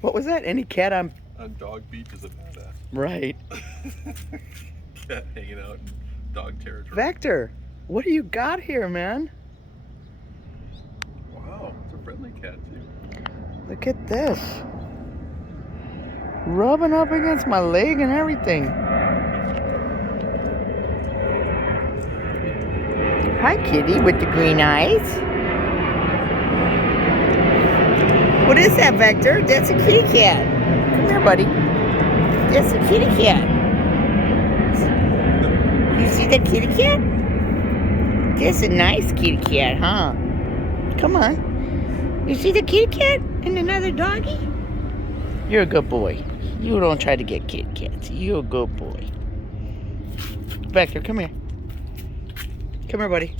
What was that? Any cat on dog beach is a badass. right? Cat hanging out in dog territory. Wächter, what do you got here, man? Wow, it's a friendly cat too. Look at this. Rubbing up against my leg and everything. Hi, kitty with the green eyes. What is that, Wächter? That's a kitty cat. Come here, buddy. That's a kitty cat. You see that kitty cat? That's a nice kitty cat, huh? Come on. You see the kitty cat and another doggy? You're a good boy. You don't try to get kitty cats. You're a good boy. Wächter, come here. Come here, buddy.